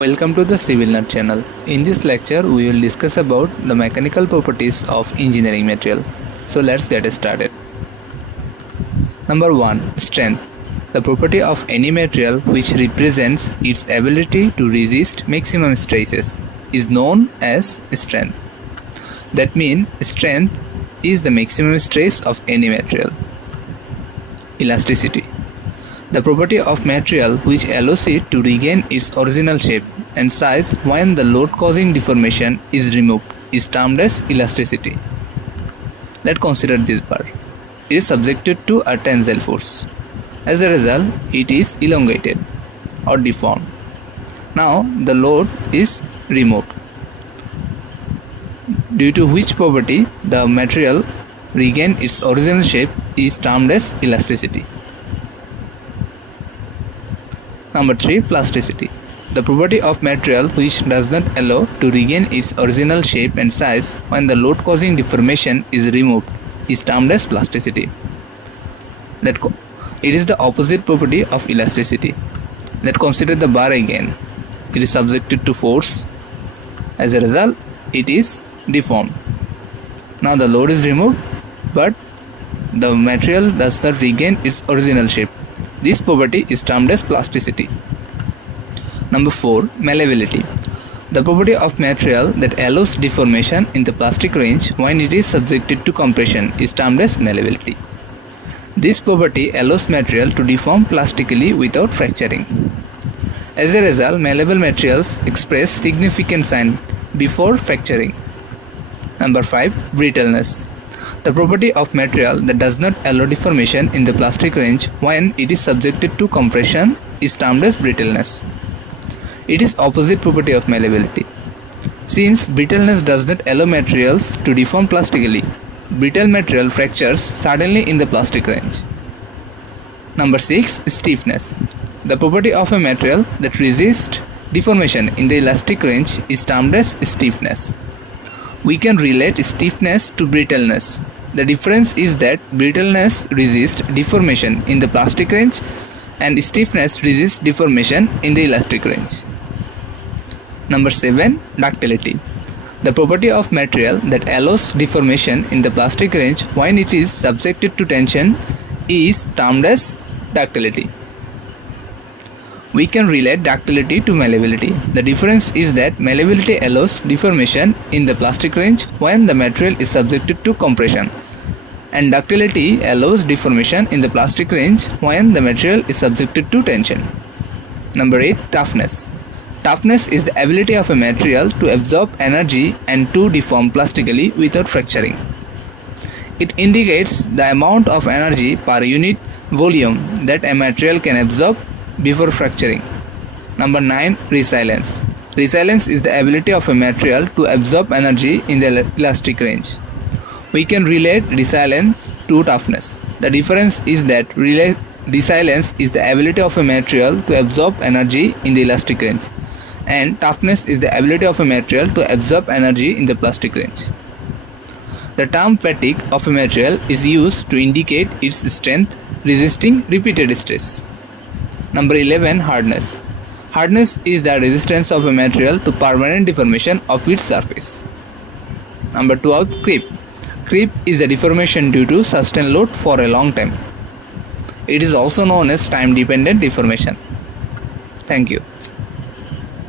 Welcome to the Civil Nerd channel. In this lecture, we will discuss about the mechanical properties of engineering material. So let's get started. Number 1. Strength. The property of any material which represents its ability to resist maximum stresses is known as strength. That means strength is the maximum stress of any material. Elasticity. The property of material which allows it to regain its original shape and size when the load causing deformation is removed is termed as elasticity. Let's consider this bar. It is subjected to a tensile force. As a result, it is elongated or deformed. Now the load is removed, due to which property the material regain its original shape is termed as elasticity. Number 3. Plasticity. The property of material which does not allow to regain its original shape and size when the load causing deformation is removed is termed as plasticity. It is the opposite property of elasticity. Let's consider the bar again. It is subjected to force. As a result, it is deformed. Now the load is removed, but the material does not regain its original shape. This property is termed as plasticity. Number 4. Malleability. The property of material that allows deformation in the plastic range when it is subjected to compression is termed as malleability. This property allows material to deform plastically without fracturing. As a result, malleable materials express significant sign before fracturing. Number 5. Brittleness. The property of material that does not allow deformation in the plastic range when it is subjected to compression is termed as brittleness. It is opposite property of malleability. Since brittleness does not allow materials to deform plastically, brittle material fractures suddenly in the plastic range. Number 6. Stiffness. The property of a material that resists deformation in the elastic range is termed as stiffness. We can relate stiffness to brittleness. The difference is that brittleness resists deformation in the plastic range and stiffness resists deformation in the elastic range. Number 7. Ductility. The property of material that allows deformation in the plastic range when it is subjected to tension is termed as ductility. We can relate ductility to malleability. The difference is that malleability allows deformation in the plastic range when the material is subjected to compression, and ductility allows deformation in the plastic range when the material is subjected to tension. Number 8. Toughness. Toughness is the ability of a material to absorb energy and to deform plastically without fracturing. It indicates the amount of energy per unit volume that a material can absorb before fracturing. Number 9. Resilience. Resilience is the ability of a material to absorb energy in the elastic range. We can relate resilience to toughness. The difference is that resilience is the ability of a material to absorb energy in the elastic range, and toughness is the ability of a material to absorb energy in the plastic range. The term fatigue of a material is used to indicate its strength resisting repeated stress. Number 11. Hardness. Hardness is the resistance of a material to permanent deformation of its surface. Number 12. Creep. Creep is a deformation due to sustained load for a long time. It is also known as time-dependent deformation. Thank you.